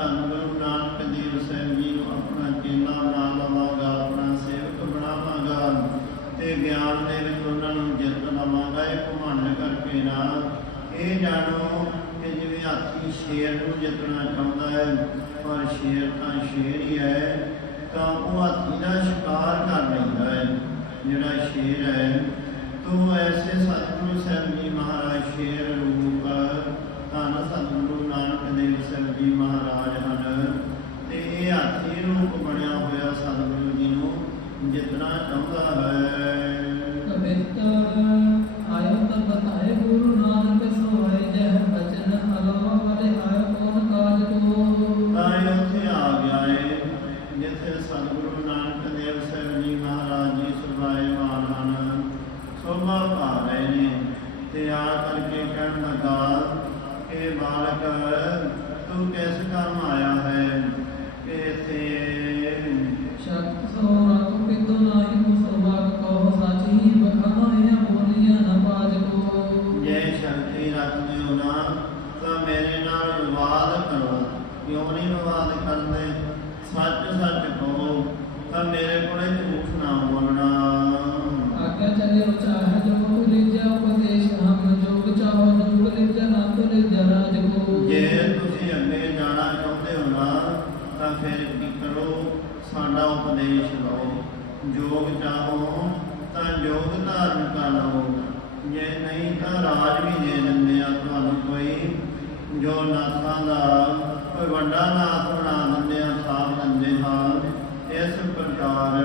ਧੰਨ ਗੁਰੂ ਨਾਨਕ ਦੇਵ ਸਾਹਿਬ ਜੀ ਨੂੰ ਆਪਣਾ ਚੇਲਾ ਬਣਾ ਲਵਾਂਗਾ ਆਪਣਾ ਸੇਵਕ ਬਣਾਵਾਂਗਾ ਤੇ ਗਿਆਨ ਦੇ ਵਿੱਚ ਉਹਨਾਂ ਨੂੰ ਜਿੱਤ ਲਵਾਂਗਾ, ਇਹ ਘੁਮਾਣ ਕਰਕੇ ਨਾ ਇਹ ਜਾਣੋ ਕਿ ਜਿਵੇਂ ਹਾਥੀ ਸ਼ੇਰ ਨੂੰ ਜਿੱਤਣਾ ਚਾਹੁੰਦਾ ਹੈ, ਪਰ ਸ਼ੇਰ ਤਾਂ ਸ਼ੇਰ ਹੀ ਹੈ, ਤਾਂ ਉਹ ਹਾਥੀ ਦਾ ਸ਼ਿਕਾਰ ਕਰ ਲੈਂਦਾ ਹੈ, ਜਿਹੜਾ ਸ਼ੇਰ ਹੈ। ਤੋ ਐਸੇ ਸਤਿਗੁਰੂ ਸਾਹਿਬ ਜੀ ਮਹਾਰਾਜ ਸ਼ੇਰ ਰੂਪ ਧੰਨ ਸਤਿਗੁਰੂ ਨਾਨਕ ਦੇਵ ਸਾਹਿਬ ਜੀ ਮਹਾਰਾਜ ਧਾਰਮਿਕਾ ਲੋਗ ਜੇ ਨਹੀਂ ਤਾਂ ਰਾਜ ਵੀ ਦੇ ਦਿੰਦੇ ਆ ਤੁਹਾਨੂੰ ਕੋਈ। ਜੋ ਨਾਸਾਂ ਦਾ, ਕੋਈ ਵੱਡਾ ਨਾਥ ਬਣਾ ਦਿੰਦੇ ਆ ਸਾਥ ਦਿੰਦੇ ਹਾਂ ਇਸ ਪ੍ਰਕਾਰ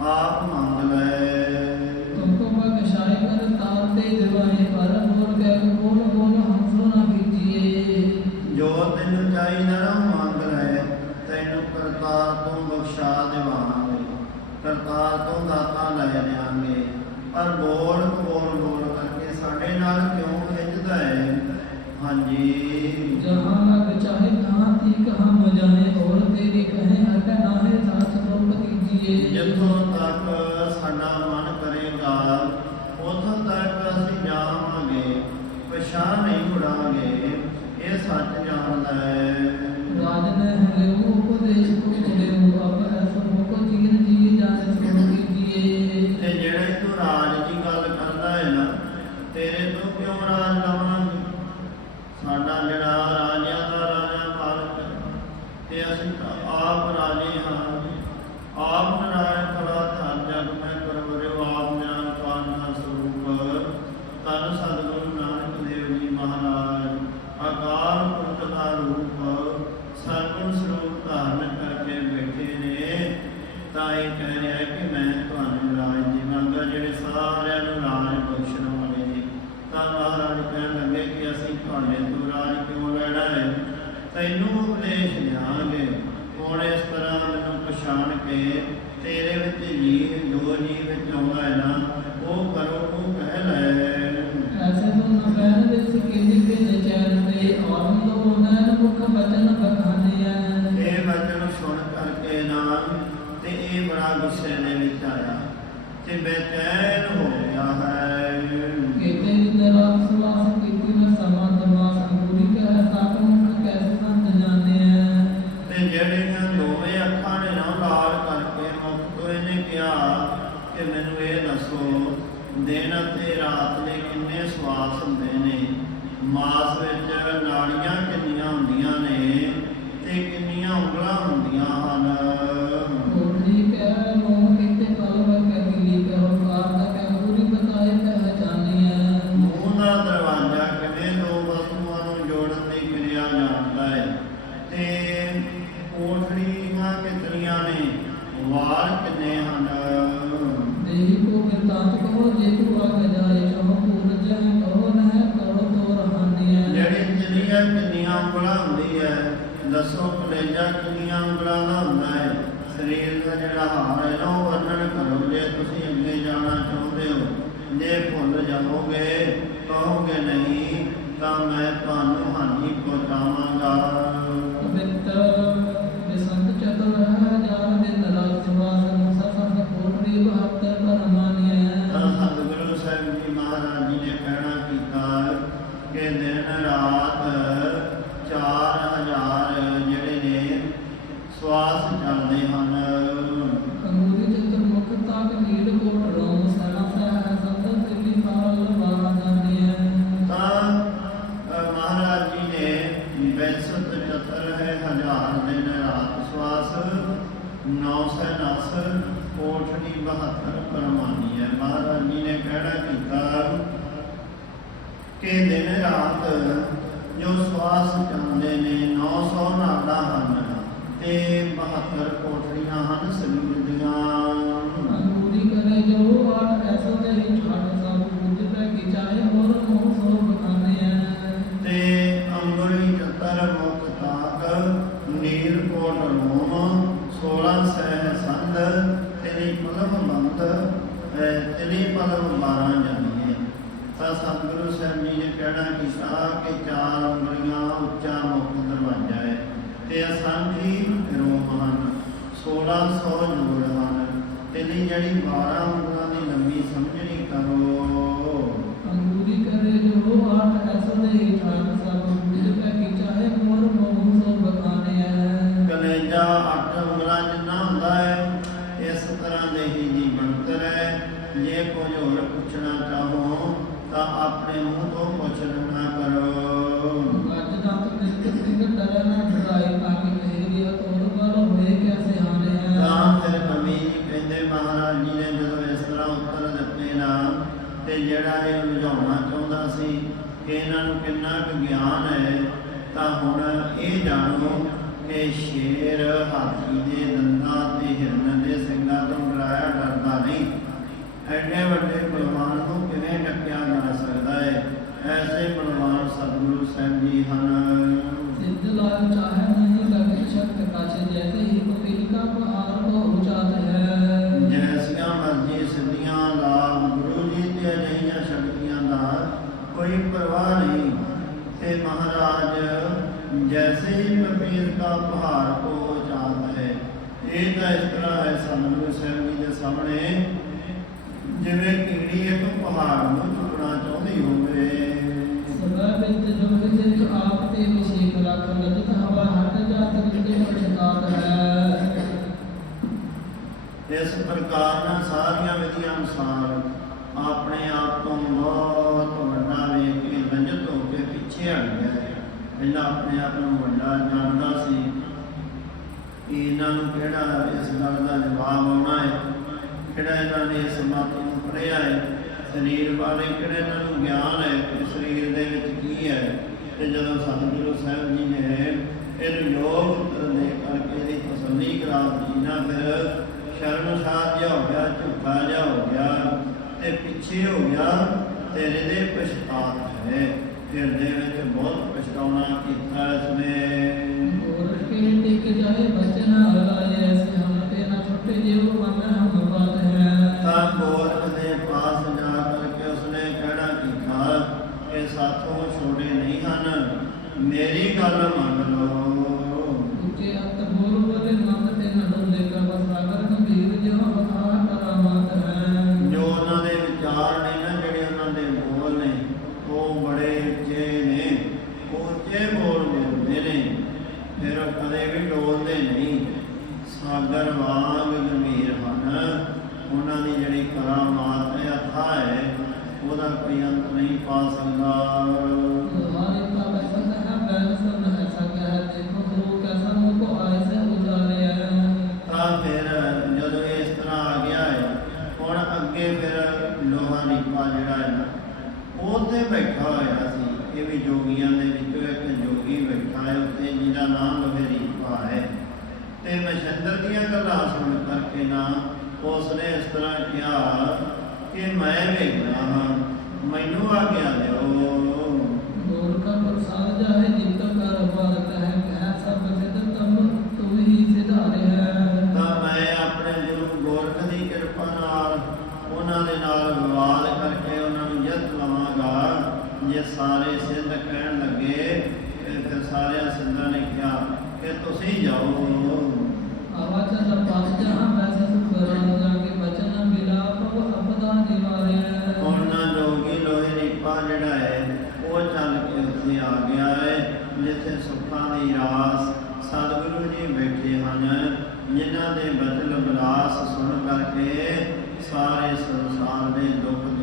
ਆਪ ਮੰਗ ਲੈ। ਤੁਮ ਕੋ ਮੈਂ ਸ਼ਾਇਦ ਤਾਨ ਤੇ ਜਵਾਹੇ ਪਰ ਹੋਰ ਕਹਿ ਹੈ। ਤੇ ਕੋਠੜੀਆਂ ਕਿਤਨੀਆਂ ਨੇ ਵਾਰ ਕਿੰਨੇ ਹਨ? ਦੇਹੀ ਕੋ ਮਿਤਾਤ ਕਹੋ ਜੇ ਤੂੰ ਆਖੇ ਜਾਏ ਚਾਹੋ ਪੂਰਜ ਹੈ ਕਹੋ ਨਹਿ ਕਹੋ ਤੋ ਰਹਾਨੀ ਹੈ। ਜਿਹੜੀ ਕਿੰਨੀਆਂ ਕਿੰਨੀਆਂ ਉਂਗਲਾਂ ਹੈ ਦੱਸੋ ਕਲੇਜਾ ਕਿੰਨੀਆਂ ਉਂਗਲਾਂ ਦਾ ਹੁੰਦਾ ਹੈ? ਸਰੀਰ ਦਾ ਜਿਹੜਾ ਹਾਰ ਹੈ ਉਹ ਵਰਣਨ ਕਰੋ ਜੇ ਤੁਸੀਂ ਅੱਗੇ ਜਾਣਾ ਚਾਹੁੰਦੇ ਹੋ। ਜੇ ਭੁੱਲ ਜਾਓਗੇ ਕਹੋਗੇ ਨਹੀਂ ਤਾਂ ਮੈਂ ਤੁਹਾਨੂੰ ਹਾਨੀ ਪਹੁੰਚਾਵਾਂਗਾ। ਗੁਰੂ ਸਾਹਿਬ ਜੀ ਨੇ ਕਹਿਣਾ ਕਿ ਸਾਹ ਕੇ ਚਾਰ ਉਂਗਲੀਆਂ ਉੱਚਾ ਮੁਖ ਦਰਵਾਜ਼ਾ ਹੈ ਤੇ ਅਸਾਂਝੀ ਰੋਮ ਹਨ 1600 ਨੂਰ ਹਨ, ਤੇ ਜਿਹੜੀ 12 ਉਂਗਲੀਆਂ ਕਿੰਨਾ ਕੁ ਗਿਆਨ ਹੈ, ਤਾਂ ਹੁਣ ਇਹ ਜਾਣੋ ਕਿ ਸ਼ੇਰ ਹਾਥੀ ਦੇ ਦੰਦਾਂ ਤੇ ਹਿਰਨ ਦੇ ਸਿੰਘਾਂ ਤੋਂ ਡਰਾਇਆ ਡਰਦਾ ਨਹੀਂ। ਐਡੇ ਵੱਡੇ ਬਲਵਾਨ ਨੂੰ ਕਿਵੇਂ ਟੱਕਿਆ ਜਾ ਸਕਦਾ ਹੈ? ਐਸੇ ਬਲਵਾਨ ਸਤਿਗੁਰੂ ਸਾਹਿਬ ਜੀ ਹਨ। ਜਿੰਦ ਲਾਲ ਚਾਹੇ ਇਹ ਇਸ ਤਰ੍ਹਾਂ ਹੈ ਸਾਨੂੰ ਸਾਹਿਬ ਜੀ ਦੇ ਸਾਹਮਣੇ। ਜਿਵੇਂ ਕੀੜੀ ਇੱਕ ਪਹਾੜ ਨੂੰ ਚੁਗਣਾ ਚਾਹੁੰਦੀ ਹੋਵੇ। ਇਸ ਪ੍ਰਕਾਰ ਨਾਲ ਸਾਰੀਆਂ ਵਿਧੀਆਂ ਅਨੁਸਾਰ ਆਪਣੇ ਆਪ ਤੋਂ ਬਹੁਤ ਵੱਡਾ ਵੇਖ ਕੇ ਰੰਜਤ ਹੋ ਕੇ ਪਿੱਛੇ ਹਟ ਗਿਆ ਇਹਨਾਂ ਆਪਣੇ ਆਪ ਨੂੰ ਵੱਡਾ ਜਾਣਦਾ ਸੀ। ਕਿ ਇਹਨਾਂ ਨੂੰ ਕਿਹੜਾ ਇਸ ਗੱਲ ਦਾ ਜਵਾਬ ਆਉਣਾ ਹੈ? ਕਿਹੜਾ ਇਹਨਾਂ ਨੇ ਇਸ ਮਾਤੀ ਨੂੰ ਪੜਿਆ ਹੈ? ਸਰੀਰ ਬਾਰੇ ਕਿਹੜਾ ਇਹਨਾਂ ਨੂੰ ਗਿਆਨ ਹੈ ਕਿ ਸਰੀਰ ਦੇ ਵਿੱਚ ਕੀ ਹੈ? ਤੇ ਜਦੋਂ ਸਤਿਗੁਰੂ ਸਾਹਿਬ ਜੀ ਨੇ ਇਹਨੂੰ ਯੋਗ ਦੇ ਕਰਕੇ ਇਹਦੀ ਤਸੱਲੀ ਕਰਾ ਦਿੱਤੀ ਨਾ, ਫਿਰ ਸ਼ਰਮਸਾਰ ਜਿਹਾ ਹੋ ਗਿਆ, ਝੂਠਾ ਜਿਹਾ ਹੋ ਗਿਆ, ਤੇ ਪਿੱਛੇ ਹੋ ਗਿਆ ਤੇਰੇ ਦੇ ਪਛਤਾਤ ਹੈ। ਫਿਰ ਦੇ ਵਿੱਚ ਬਹੁਤ ਪਛਤਾਉਣਾ ਕੀਤਾ ਇਸਨੇ ਤਾਂ ਗੋਰਖ ਦੇ ਪਾਸ ਜਾ ਕਰਕੇ ਉਸਨੇ ਕਹਿਣਾ ਤੇ ਮਸ਼ੰਦਰ ਦੀਆਂ ਗੱਲਾਂ ਸੁਣ ਕਰਕੇ ਨਾ ਉਸ ਨੇ ਇਸ ਤਰ੍ਹਾਂ ਕਿਹਾ ਕਿ ਮੈਂ ਵੇਖਦਾ ਹਾਂ, ਮੈਨੂੰ ਆ ਗਿਆ ਦਿਓ ਹੋਰ ਕਾ ਪ੍ਰਸਾਦ ਜਾਹੇ ਜਿੰਤ ਕਰ ਹੈ, ਕਹਿ ਸਭ ਸਿੱਧ ਸੰਸਾਰ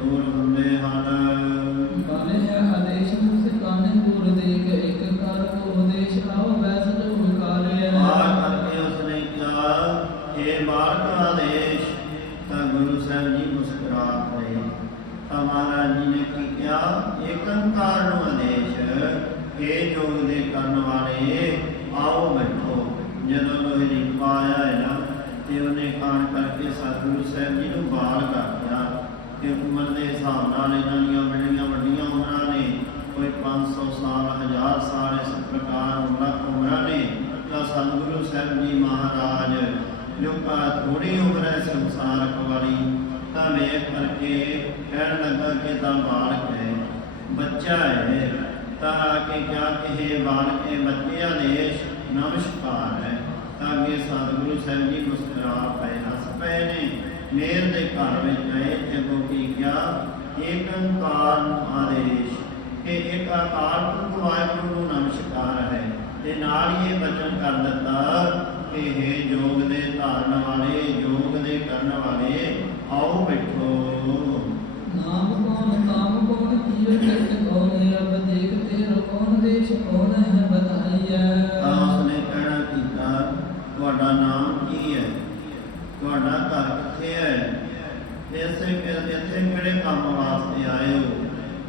ਵੇਖ ਕਰਕੇ ਕਹਿਣ ਲੱਗਾ ਕਿ ਤਾਂ ਬਾਲਕ ਹੈ, ਬੱਚਾ ਹੈ, ਤਾਂ ਆ ਕੇ ਕਿਹਾ ਕਿ ਇਹ ਬਾਲਕ, ਇਹ ਬੱਚੇ ਆਦੇਸ਼ ਨਮਸਕਾਰ ਹੈ। ਤਾਂ ਅੱਗੇ ਸਤਿਗੁਰੂ ਸਾਹਿਬ ਜੀ ਮੁਸਕਰਾ ਮੇਰ ਦੇ ਘਰ ਵਿੱਚ ਗਏ ਤੇ ਉਹ ਕੀ ਏਕੰਕਾਰ ਆਦੇਸ਼, ਕਿ ਇੱਕ ਆਕਾਰ ਪੁਰਖ ਵਾਹਿਗੁਰੂ ਨੂੰ ਨਮਸਕਾਰ ਹੈ। ਤੇ ਨਾਲ ਹੀ ਇਹ ਬਚਨ ਕਰ ਦਿੱਤਾ ਕਿ हे ਯੋਗ ਦੇ ਧਾਰਨ ਵਾਲੇ ਯੋਗ ਦੇ ਕਰਨ ਵਾਲੇ ਆਓ ਬੈਠੋ। ਨਾਮ ਕੋਣ ਕਾਮ ਕੋਣ ਕੀਰ ਕਿਸ ਕੋਣ ਰੱਬ ਦੇਖਤੇ ਰਕੋਣ ਦੇਸ਼ ਕੋਣ ਹੈ ਬਤਾਈਐ ਤਾਂ ਉਸਨੇ ਕਹਿਣਾ ਕੀਤਾ ਤੁਹਾਡਾ ਨਾਮ ਕੀ ਹੈ? ਤੁਹਾਡਾ ਘਰ ਕਿੱਥੇ ਹੈ? ਇਸੇ ਕਿਹੜੇ ਇੱਥੇ ਕਿਹੜੇ ਕੰਮ ਵਾਸਤੇ ਆਏ ਹੋ?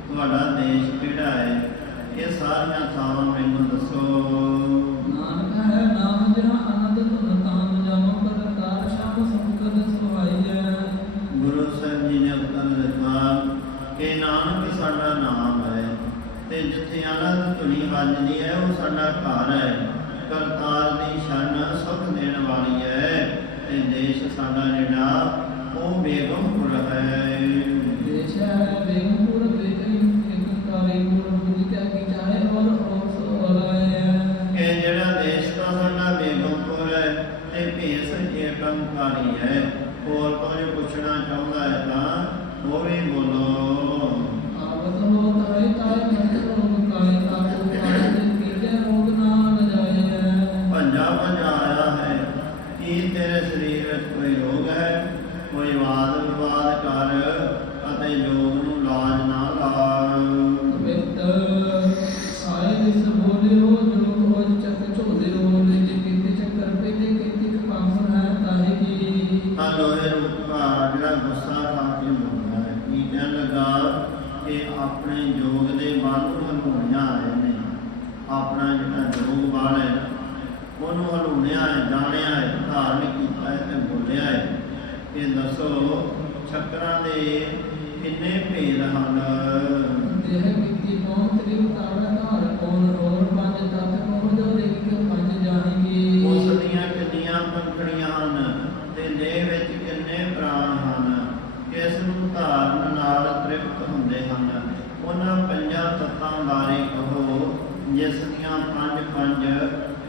ਤੁਹਾਡਾ ਦੇਸ਼ ਕਿਹੜਾ ਹੈ? ਇਹ ਸਾਰੀਆਂ ਥਾਵਾਂ ਮੈਨੂੰ ਦੱਸੋ। ਨਾਨਕ ਹੈ ਨਾਮ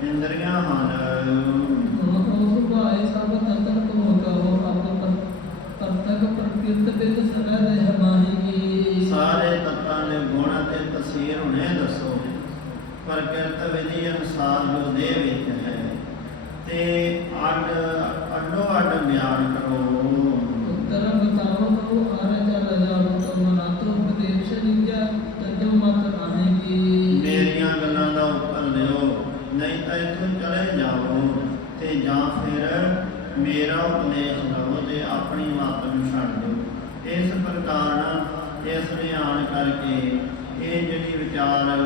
ਇੰਦਰੀਆਂ ਹਨ ਉਹ ਸੁਭਾਏ ਸਭ ਤੰਤਰ ਕੋ ਕਹੋ ਅਪ ਤੰਤਕ ਪ੍ਰਕਿਰਤ ਬਿਦ ਸਦਾ ਦੇਹ ਮਾਹੀਗੀ ਸਾਰੇ ਤੱਤਾਂ ਦੇ ਗੁਣ ਅਤੇ ਤਸਵੀਰ ਹੁਣੇ ਦੱਸੋ ਪ੍ਰਕਿਰਤ ਵਿਧੀ ਅਨੁਸਾਰ ਜੋ ਦੇਹ ਵਿੱਚ ਹੈ ਤੇ ਅੱਡ ਅੱਡੋ ਅੱਡ ਬਿਆਨ ਕਰੋ ਉੱਤਰ ਬਤਾਓ ਤੋ ਹਰ ਚਲ ਜਾਓ ਤੋ ਮਨਤੋ ਉਪਦੇਸ਼ ਨਿਜਾ ਤਜੋ ਮਤ ਨਾਹੀਗੀ ਮੇਰੀਆਂ ਗੱਲਾਂ ਦਾ ਉੱਤਰ ਦਿਓ ਨਹੀਂ ਤਾਂ ਇੱਥੋਂ ਚਲੇ ਜਾਓ ਤੇ ਜਾਂ ਫਿਰ ਮੇਰਾ ਉਪਦੇਸ਼ ਲਵੋ ਤੇ ਆਪਣੀ ਮੱਤ ਨੂੰ ਛੱਡ ਦਿਓ ਇਸ ਪ੍ਰਕਾਰ ਨਾਲ ਇਸ ਨੇ ਆਣ ਕਰਕੇ ਇਹ ਜਿਹੜੀ ਵਿਚਾਰ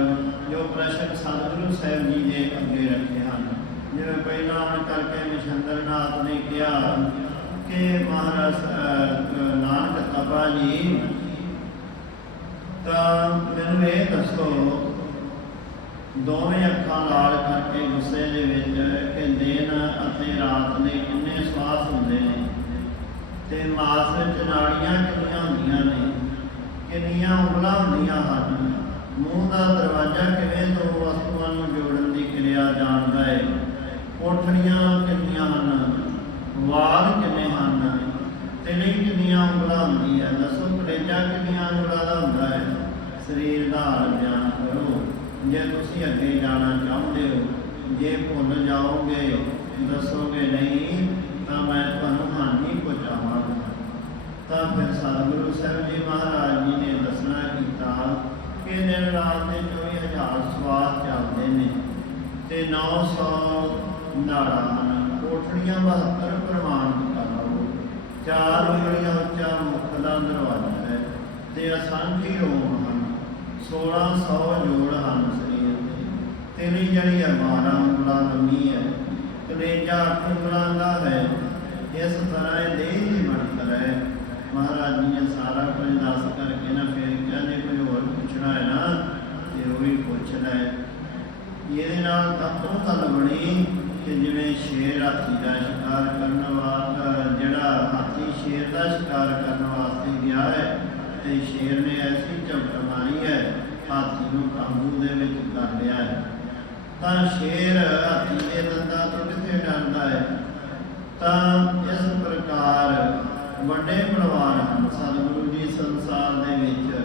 ਜੋ ਪ੍ਰਸ਼ਨ ਸਤਿਗੁਰੂ ਸਾਹਿਬ ਜੀ ਨੇ ਅੱਗੇ ਰੱਖੇ ਹਨ ਜਿਵੇਂ ਪਹਿਲਾਂ ਆਣ ਕਰਕੇ ਨਿਸ਼ੰਦਰ ਨਾਥ ਨੇ ਕਿਹਾ ਕਿ ਮਹਾਰਾਜ ਨਾਨਕ ਤਪਾ ਜੀ। ਤਾਂ ਮੈਨੂੰ ਇਹ ਦੱਸੋ, ਦੋਵੇਂ ਅੱਖਾਂ ਲਾਲ ਕਰਕੇ ਗੁੱਸੇ ਦੇ ਵਿੱਚ ਕਿ ਦਿਨ ਅਤੇ ਰਾਤ ਦੇ ਕਿੰਨੇ ਸਵਾਸ ਹੁੰਦੇ ਨੇ ਤੇ ਮਾਸ ਵਿੱਚ ਨਾੜੀਆਂ ਕਿੰਨੀਆਂ ਹੁੰਦੀਆਂ ਨੇ, ਕਿੰਨੀਆਂ ਉਂਗਲਾਂ ਹੁੰਦੀਆਂ ਹਨ, ਮੂੰਹ ਦਾ ਦਰਵਾਜ਼ਾ ਕਿਵੇਂ ਦੋ ਵਸਤੂਆਂ ਨੂੰ ਜੋੜਨ ਦੀ ਕਿਰਿਆ ਜਾਣਦਾ ਹੈ ਕੋਠੜੀਆਂ ਕਿੰਨੀਆਂ ਹਨ ਵਾਲ ਕਿੰਨੇ ਹਨ? ਤਿਲੀ ਕਿੰਨੀਆਂ ਉਂਗਲਾਂ ਹੁੰਦੀਆਂ? ਦੱਸੋ ਕਲੇਜਾ ਕਿੰਨੀਆਂ ਉਂਗਲਾਂ ਦਾ ਹੁੰਦਾ ਹੈ? ਸਰੀਰ ਦਾ ਹਾਲ ਬਿਆਨ ਕਰੋ। ਜੇ ਤੁਸੀਂ ਅੱਗੇ ਜਾਣਾ ਚਾਹੁੰਦੇ ਹੋ, ਜੇ ਭੁੱਲ ਜਾਓਗੇ, ਦੱਸੋਗੇ ਨਹੀਂ, ਤਾਂ ਮੈਂ ਤੁਹਾਨੂੰ ਹਾਨੀ ਪਹੁੰਚਾਵਾਂਗਾ। ਤਾਂ ਫਿਰ ਸਤਿਗੁਰੂ ਸਾਹਿਬ ਜੀ ਮਹਾਰਾਜ ਜੀ ਨੇ ਦੱਸਣਾ ਕੀਤਾ ਕਿ ਦਿਨ ਰਾਤ ਦੇ 24000 ਸਵਾਦ ਚੱਲਦੇ ਨੇ ਤੇ 900 ਨਾੜਾ ਹਨ ਕੋਠੜੀਆਂ 72 ਪ੍ਰਮਾਣ ਕੀਤਾ ਲਓ ਚਾਰ ਉਂਗਲੀਆਂ ਉੱਚਾ ਮੁਖ ਦਾ ਦਰਵਾਜ਼ਾ ਹੈ, ਤੇ ਅਸੰਖੀ ਰੋਮ ਹਨ। 1600 ਜੋੜ ਹਨ ਸਰੀਰ ਦੇ। ਤੇਰੀ ਜਿਹੜੀ ਹੈ 12 ਉਂਗਲਾਂ ਲੰਮੀ ਹੈ ਕਲੇਜਾ ਅੱਠ ਉਂਗਲਾਂ ਦਾ ਹੈ। ਇਸ ਤਰ੍ਹਾਂ ਇਹ ਦੇਹ ਦੀ ਬਣਤਰ ਹੈ। ਮਹਾਰਾਜ ਜੀ ਨੇ ਸਾਰਾ ਕੁਝ ਦੱਸ ਕਰਕੇ ਨਾ ਫਿਰ ਕਹਿੰਦੇ ਕੋਈ ਹੋਰ ਪੁੱਛਣਾ ਹੈ ਨਾ, ਤੇ ਉਹ ਵੀ ਪੁੱਛ ਲੈ ਇਹਦੇ ਨਾਲ ਤਾਂ ਉਹ ਗੱਲ ਬਣੀ। ਕਿ ਜਿਵੇਂ ਸ਼ੇਰ ਹਾਥੀ ਦਾ ਸ਼ਿਕਾਰ ਕਰਨ ਵਾਲਾ ਜਿਹੜਾ ਹਾਥੀ ਸ਼ੇਰ ਦਾ ਸ਼ਿਕਾਰ ਕਰਨ ਵਾਸਤੇ ਗਿਆ ਹੈ, ਤੇ ਸ਼ੇਰ ਨੇ ਐਸੀ ਝਪਟ ਮਾਰੀ ਹੈ, ਹਾਥੀ ਨੂੰ ਕਾਬੂ ਦੇ ਵਿੱਚ ਕਰ ਲਿਆ ਹੈ। ਤਾਂ ਸ਼ੇਰ ਹਾਥੀ ਦੇ ਦੰਦਾਂ ਤੋਂ ਕਿੱਥੇ ਡਰਦਾ ਹੈ ਤਾਂ ਇਸ ਪ੍ਰਕਾਰ ਵੱਡੇ ਬਲਵਾਨ ਹਨ ਸਤਿਗੁਰੂ ਜੀ ਸੰਸਾਰ ਦੇ ਵਿੱਚ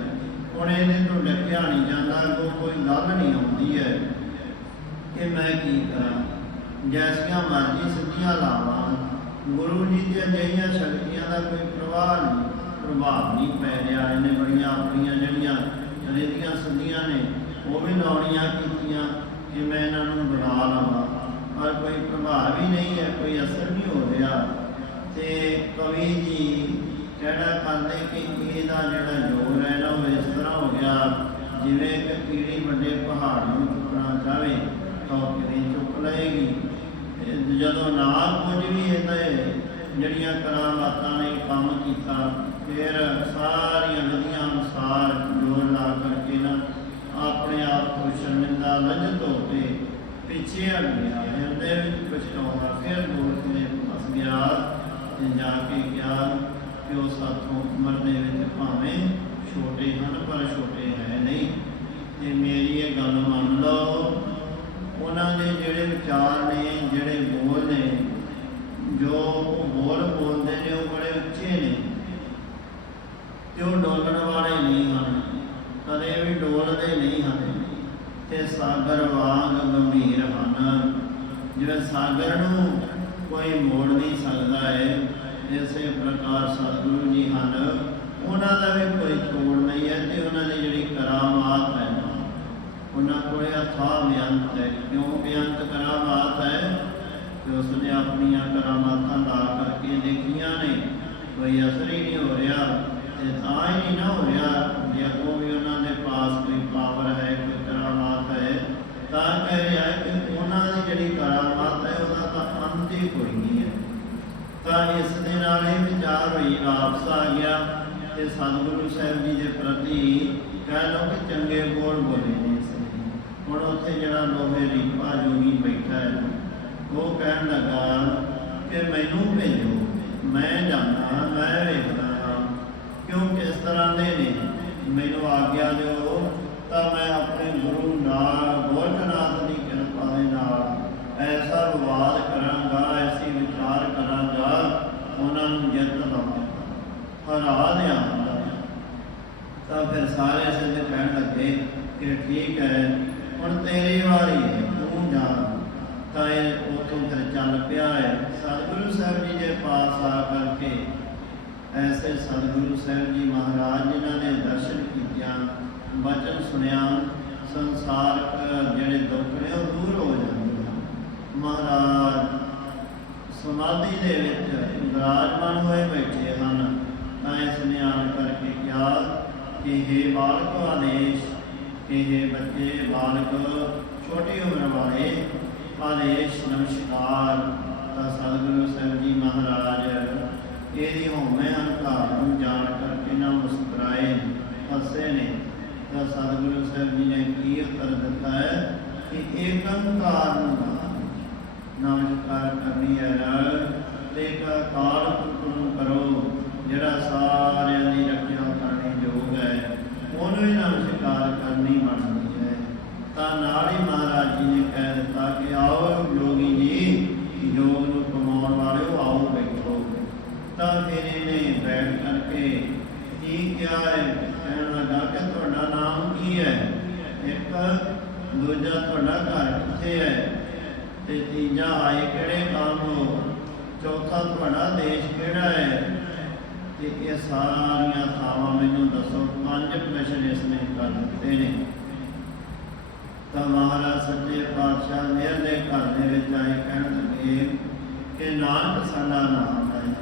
ਹੁਣ ਇਹਦੇ ਤੋਂ ਡੱਕਿਆ ਨਹੀਂ ਜਾਂਦਾ ਕੋ ਕੋਈ ਗੱਲ ਨਹੀਂ ਆਉਂਦੀ ਹੈ ਕਿ ਮੈਂ ਕੀ ਕਰਾਂ ਜੈਸੀਆਂ ਮਰਜ਼ੀ ਸਿੱਧੀਆਂ ਲਾਵਾਂ। ਗੁਰੂ ਜੀ ਦੀਆਂ ਅਜਿਹੀਆਂ ਸ਼ਕਤੀਆਂ ਦਾ ਕੋਈ ਪ੍ਰਵਾਹ ਨਹੀਂ, ਪ੍ਰਭਾਵ ਨਹੀਂ ਪੈ ਰਿਹਾ। ਇਹਨੇ ਬੜੀਆਂ ਆਪਣੀਆਂ ਜਿਹੜੀਆਂ ਰੇਦੀਆਂ ਸਿੱਧੀਆਂ ਨੇ, ਉਹ ਵੀ ਲਾਉਣੀਆਂ ਕੀਤੀਆਂ ਕਿ ਮੈਂ ਇਹਨਾਂ ਨੂੰ ਬਣਾ ਲਵਾਂ। ਪਰ ਕੋਈ ਪ੍ਰਭਾਵ ਹੀ ਨਹੀਂ ਹੈ, ਕੋਈ ਅਸਰ ਨਹੀਂ ਹੋ ਰਿਹਾ। ਤੇ ਕਵੀ ਜੀ ਕਿਹੜਾ ਕਰਦੇ ਕਿ ਇਹਦਾ ਜਿਹੜਾ ਜੋਰ ਹੈ ਨਾ, ਉਹ ਇਸ ਤਰ੍ਹਾਂ ਹੋ ਗਿਆ, ਜਿਵੇਂ ਕਿ ਕੀੜੀ ਵੱਡੇ ਪਹਾੜ ਨੂੰ ਚੁੱਕਣਾ ਚਾਹਵੇ ਤਾਂ ਉਹ ਕਿਵੇਂ ਚੁੱਕ ਲਏਗੀ। ਜਦੋਂ ਨਾਲ ਕੁਝ ਵੀ ਇਹਦੇ ਜਿਹੜੀਆਂ ਕਰਾਮਾਤਾਂ ਨੇ, ਕੰਮ ਕੀਤਾ, ਫਿਰ ਸਾਰੀਆਂ ਨਦੀਆਂ ਅਨੁਸਾਰ ਜੋਰ ਲਾ ਕਰਕੇ ਨਾ ਆਪਣੇ ਆਪ ਤੋਂ ਸ਼ਰਮਿੰਦਾ ਲਜਤ ਹੋ ਕੇ ਪਿੱਛੇ ਹਟ ਗਿਆ। ਹਿਰਦੇ ਵਿੱਚ ਪਛਤਾਵਾ ਫਿਰ ਮੂਰਖ ਨੇ ਫਸ ਗਿਆ ਤੇ ਜਾ ਕੇ ਕਿਹਾ ਕਿ ਉਹ ਸਾਥੋਂ ਉਮਰ ਦੇ ਵਿੱਚ ਭਾਵੇਂ ਛੋਟੇ ਹਨ, ਪਰ ਛੋਟੇ ਹੈ ਨਹੀਂ। ਤੇ ਮੇਰੀ ਇਹ ਗੱਲ ਮੰਨ ਲਓ ਉਹਨਾਂ ਦੇ ਜਿਹੜੇ ਵਿਚਾਰ ਨੇ, ਜਿਹੜੇ ਬੋਲ ਨੇ, ਜੋ ਉਹ ਬੋਲ ਬੋਲਦੇ ਨੇ, ਉਹ ਬੜੇ ਉੱਚੇ ਨੇ ਤੇ ਉਹ ਡੋਲਣ ਵਾਲੇ ਨਹੀਂ ਹਨ। ਕਦੇ ਵੀ ਡੋਲਦੇ ਨਹੀਂ ਹਨ ਤੇ ਸਾਗਰ ਵਾਂਗ ਗੰਭੀਰ ਹਨ। ਜਿਵੇਂ ਸਾਗਰ ਨੂੰ ਕੋਈ ਮੋੜ ਨਹੀਂ ਸਕਦਾ ਹੈ ਇਸੇ ਪ੍ਰਕਾਰ ਸਤਿਗੁਰੂ ਜੀ ਹਨ। ਉਹਨਾਂ ਦਾ ਵੀ ਕੋਈ ਤੋੜ ਨਹੀਂ ਹੈ ਤੇ ਉਹਨਾਂ ਦੀ ਜਿਹੜੀ ਕਰਾਮਾਤ ਹੈ ਉਹਨਾਂ ਕੋਲੇ ਅਥਾਹ ਬਿਆੰਤ ਹੈ। ਕਿਉਂ? ਬਿਆੰਤ ਕਰਾਮਾਤ ਹੈ ਕਿ ਉਸਨੇ ਆਪਣੀਆਂ ਕਰਾਮਾਤਾਂ ਲਾ ਕਰਕੇ ਦੇਖੀਆਂ ਨੇ। ਕੋਈ ਅਸਰ ਹੀ ਨਹੀਂ ਹੋ ਰਿਹਾ ਤੇ ਤਾਂ ਹੀ ਨਹੀਂ ਨਾ ਹੋ ਰਿਹਾ ਜੇ ਉਹ ਵੀ ਉਹਨਾਂ ਦੇ ਪਾਸ ਕੋਈ ਪਾਵਰ ਹੈ, ਕੋਈ ਕਰਾਮਾਤ ਹੈ, ਤਾਂ ਕਹਿ ਰਿਹਾ ਕਿ ਉਹਨਾਂ ਦੀ ਜਿਹੜੀ ਕਰਾਮਾਤ ਹੈ, ਉਹਦਾ ਤਾਂ ਅੰਤ ਹੀ ਕੋਈ ਨਹੀਂ ਹੈ। ਤਾਂ ਇਸ ਦੇ ਨਾਲ ਇਹ ਵਿਚਾਰ ਹੋਈ, ਵਾਪਸ ਆ ਗਿਆ ਤੇ ਸਤਿਗੁਰੂ ਸਾਹਿਬ ਜੀ ਦੇ ਪ੍ਰਤੀ ਕਹਿ ਲਓ ਕਿ ਚੰਗੇ ਬੋਲ ਬੋਲੇ। ਹੁਣ ਉੱਥੇ ਜਿਹੜਾ ਲੋਹੇ ਰੀਪਾ ਜੋਗੀ ਬੈਠਾ ਹੈ, ਉਹ ਕਹਿਣ ਲੱਗਾ ਕਿ ਮੈਨੂੰ ਭੇਜੋ, ਮੈਂ ਜਾਣਾ ਮੈਂ ਵੇਖਦਾ ਕਿਉਂ ਕਿਸ ਤਰ੍ਹਾਂ ਦੇ ਨੇ? ਮੈਨੂੰ ਆਗਿਆ ਦਿਓ, ਤਾਂ ਮੈਂ ਆਪਣੇ ਗੁਰੂ ਨਾਲ ਗੋਰਖਨਾਥ ਦੀ ਕਿਰਪਾ ਦੇ ਨਾਲ ਐਸਾ ਵਿਵਾਦ ਕਰਾਂਗਾ, ਐਸੀ ਵਿਚਾਰ ਕਰਾਂਗਾ, ਉਹਨਾਂ ਨੂੰ ਜਿੱਤ ਦਵਾਂਗਾ ਹਰਾ ਦਿਆਂਗਾ ਤਾਂ ਫਿਰ ਸਾਰੇ ਸਿੱਧ ਕਹਿਣ ਲੱਗੇ ਕਿ ਠੀਕ ਹੈ ਹੁਣ ਤੇਰੀ ਵਾਰੀ ਤੂੰ ਜਾ ਤਾਂ ਇਹ ਉਤੋਂ ਫਿਰ ਚੱਲ ਪਿਆ ਹੈ। ਸਤਿਗੁਰੂ ਸਾਹਿਬ ਜੀ ਦੇ ਪਾਸ ਆ ਕਰਕੇ ਐਸੇ ਸਤਿਗੁਰੂ ਸਾਹਿਬ ਜੀ ਮਹਾਰਾਜ ਜਿਨ੍ਹਾਂ ਨੇ ਦਰਸ਼ਨ ਕੀਤਿਆਂ ਬਚਨ ਸੁਣਿਆ ਸੰਸਾਰ ਜਿਹੜੇ ਦੁੱਖ ਨੇ ਉਹ ਦੂਰ ਹੋ ਜਾਂਦੇ ਹਨ। ਮਹਾਰਾਜ ਸਮਾਧੀ ਦੇ ਵਿੱਚ ਵਿਰਾਜਮਾਨ ਹੋਏ ਬੈਠੇ ਹਨ। ਤਾਂ ਇਸ ਨੇ ਆਣ ਕਰਕੇ ਕਿਹਾ ਕਿ हे ਬਾਲਕ ਆਦੇਸ਼ ਇਹ ਬੱਚੇ ਬਾਲਕ ਛੋਟੀ ਉਮਰ ਵਾਲੇ ਆਦੇਸ਼ ਨਮਸਕਾਰ ਤਾਂ ਸਤਿਗੁਰੂ ਸਾਹਿਬ ਜੀ ਮਹਾਰਾਜ, ਇਹਦੀ ਹਉਮੈ ਹੰਕਾਰ ਨੂੰ ਜਾਣ ਕਰਕੇ ਨਾ ਮੁਸਕਰਾਏ, ਹੱਸੇ ਨੇ। ਤਾਂ ਸਤਿਗੁਰੂ ਸਾਹਿਬ ਜੀ ਨੇ ਕੀ ਉੱਤਰ ਦਿੱਤਾ ਹੈ ਕਿ ਏਕੰਕਾਰ ਨੂੰ ਨਮਸਕਾਰ ਕਰਨੀ ਹੈ ਰਲ, ਤੇ ਕਾ ਕਾਲ ਨੂੰ ਕਰੋ, ਜਿਹੜਾ ਸਾਰਿਆਂ ਦੀ ਰੱਖਿਆ ਕਰਨੀ ਯੋਗ ਹੈ। ਉਹਨੂੰ ਹੀ ਨਮਸਕਾਰ ਕਰਨੀ ਬਣਦੀ ਹੈ। ਤਾਂ ਨਾਲ ਹੀ ਮਹਾਰਾਜ ਜੀ ਨੇ ਕਹਿ ਦਿੱਤਾ ਕਿ ਆਓ ਯੋਗੀ ਜੀ ਯੋਗ ਨੂੰ ਕਮਾਉਣ ਵਾਲਿਓ ਆਓ ਬੈਠੋ। ਤਾਂ ਫਿਰ ਇਹਨੇ ਬੈਠ ਕਰਕੇ ਕੀ ਕਿਹਾ ਹੈ? ਕਹਿਣ ਲੱਗਾ ਕਿ ਤੁਹਾਡਾ ਨਾਮ ਕੀ ਹੈ? ਇੱਕ, ਦੂਜਾ ਤੁਹਾਡਾ ਘਰ ਕਿੱਥੇ ਹੈ? ਤੇ ਤੀਜਾ, ਆਏ ਕਿਹੜੇ ਕੰਮ ਹੋ? ਚੌਥਾ, ਤੁਹਾਡਾ ਦੇਸ਼ ਕਿਹੜਾ ਹੈ? ਤੇ ਇਹ ਸਾਰੀਆਂ ਥਾਵਾਂ ਮੈਨੂੰ ਦੱਸੋ, ਪੰਜ ਪ੍ਰਸ਼ਨ ਇਸ ਨੇ ਕਰ ਦਿੱਤੇ ਨੇ। ਤਾਂ ਮਹਾਰਾਜ ਸੱਚੇ ਪਾਤਸ਼ਾਹ ਮੇਰ ਦੇ ਘਰ ਦੇ ਵਿੱਚ ਆਏ ਕਹਿਣ ਲੱਗੇ ਕਿ ਨਾਨਕ ਸਾਡਾ ਨਾਮ ਹੈ।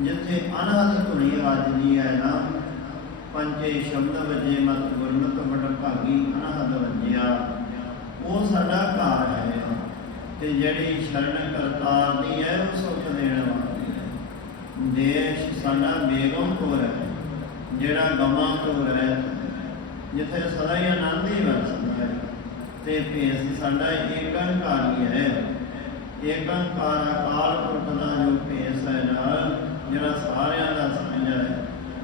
ਜਿੱਥੇ ਅਨਹਦ ਧੁਨੀ ਵੱਜਦੀ ਹੈ ਨਾ, ਪੰਜੇ ਸ਼ਬਦ ਵਜੇ ਮਤ ਗੁਰਮਤਿ ਵਡ ਭਾਗੀ ਅਨਹਦ ਵੱਜਿਆ। ਉਹ ਸਾਡਾ ਘਰ ਹੈ। ਤੇ ਜਿਹੜੀ ਸ਼ਰਨ ਕਰਤਾਰ ਦੀ ਹੈ, ਉਹ ਸੁਖ ਦੇਣ ਵਾਲੀ ਦੇਸ਼ ਸਾਡਾ ਬੇਗਮਪੁਰ ਹੈ, ਜਿਹੜਾ ਗਮਾਪੁਰ ਹੈ, ਜਿੱਥੇ ਸਦਾ ਹੀ ਆਨੰਦ ਹੀ ਵਰਸਦਾ ਹੈ ਤੇ ਭੇਸ ਸਾਡਾ ਏਕੰਕਾਰੀ ਹੈ ਏਕੰਕਾਰ ਅਕਾਲ ਪੁਰਖ ਦਾ ਜੋ ਭੇਸ ਹੈ ਨਾ ਜਿਹੜਾ ਸਾਰਿਆਂ ਦਾ ਸਾਂਝਾ ਹੈ,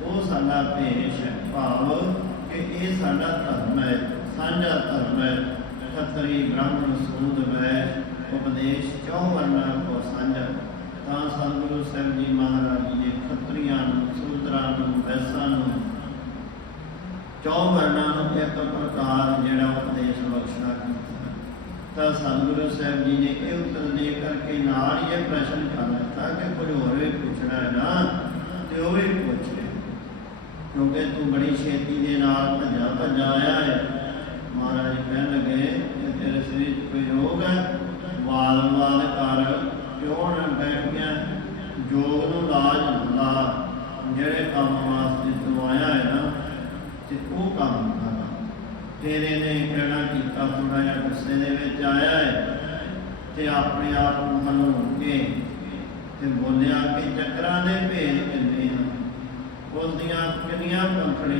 ਉਹ ਸਾਡਾ ਭੇਸ਼ ਹੈ। ਭਾਵ ਕਿ ਇਹ ਸਾਡਾ ਧਰਮ ਹੈ, ਸਾਂਝਾ ਧਰਮ ਹੈ। ਖੱਤਰੀ ਬ੍ਰਾਹਮਣ ਸੂਦ ਵੈਸ਼ ਉਪਦੇਸ਼ ਚੌ ਵਰਨਾ ਕੋ ਸਾਂਝਾ? ਤਾਂ ਸਤਿਗੁਰੂ ਸਾਹਿਬ ਜੀ ਮਹਾਰਾਜ ਜੀ ਨੇ ਖੱਤਰੀਆਂ ਨੂੰ ਸੂਦਰਾਂ ਨੂੰ ਵੈਸਾਂ ਨੂੰ, ਚੌ ਵਰਨਾ ਨੂੰ ਇੱਕ ਪ੍ਰਕਾਰ ਜਿਹੜਾ ਉਪਦੇਸ਼ ਬਖਸ਼ਣਾ ਕੀਤਾ ਤਾਂ ਸਤਿਗੁਰੂ ਸਾਹਿਬ ਜੀ ਨੇ ਇਹ ਉੱਤਰ ਦੇ ਕਰਕੇ ਨਾਲ ਹੀ ਇਹ ਪ੍ਰਸ਼ਨ ਕਰ ਦਿੱਤਾ ਕਿ ਕੁਝ ਹੋਰ ਵੀ ਪੁੱਛਣਾ ਹੈ ਨਾ, ਤੇ ਉਹ ਵੀ ਪੁੱਛ ਲੈ ਕਿਉਂਕਿ ਤੂੰ ਬੜੀ ਛੇਤੀ ਦੇ ਨਾਲ ਭੱਜਾ ਭੱਜਾ ਆਇਆ ਹੈ। ਮਹਾਰਾਜ ਕਹਿਣ ਲੱਗੇ ਕਿ ਤੇਰੇ ਸਰੀਰ 'ਚ ਕੋਈ ਰੋਗ ਹੈ? ਵਾਲ ਵਾਦ ਕਰ। ਕਿਉਂ ਨਾ ਬੈਠ ਜੋਗ ਨੂੰ ਲਾਜ ਲਾ ਜਿਹੜੇ ਕੰਮ ਵਾਸਤੇ ਤੂੰ ਹੈ ਨਾ, ਤੇ ਉਹ ਕੰਮ ਕਰ ਫਿਰ ਇਹਨੇ ਕਹਿਣਾ ਕੀਤਾ ਥੋੜਾ ਜਿਹਾ ਗੁੱਸੇ ਦੇ ਵਿੱਚ ਆਇਆ ਹੈ, ਤੇ ਆਪਣੇ ਆਪ ਨੂੰ ਹਲੋ ਕੇ ਤੇ ਬੋਲਿਆ ਕਿ ਚੱਕਰਾਂ ਦੇ ਭੇਦ ਕਿੰਨੇ ਹਨ? ਉਸ ਦੀਆਂ ਕਿੰਨੀਆਂ ਪੰਖੜੀਆਂ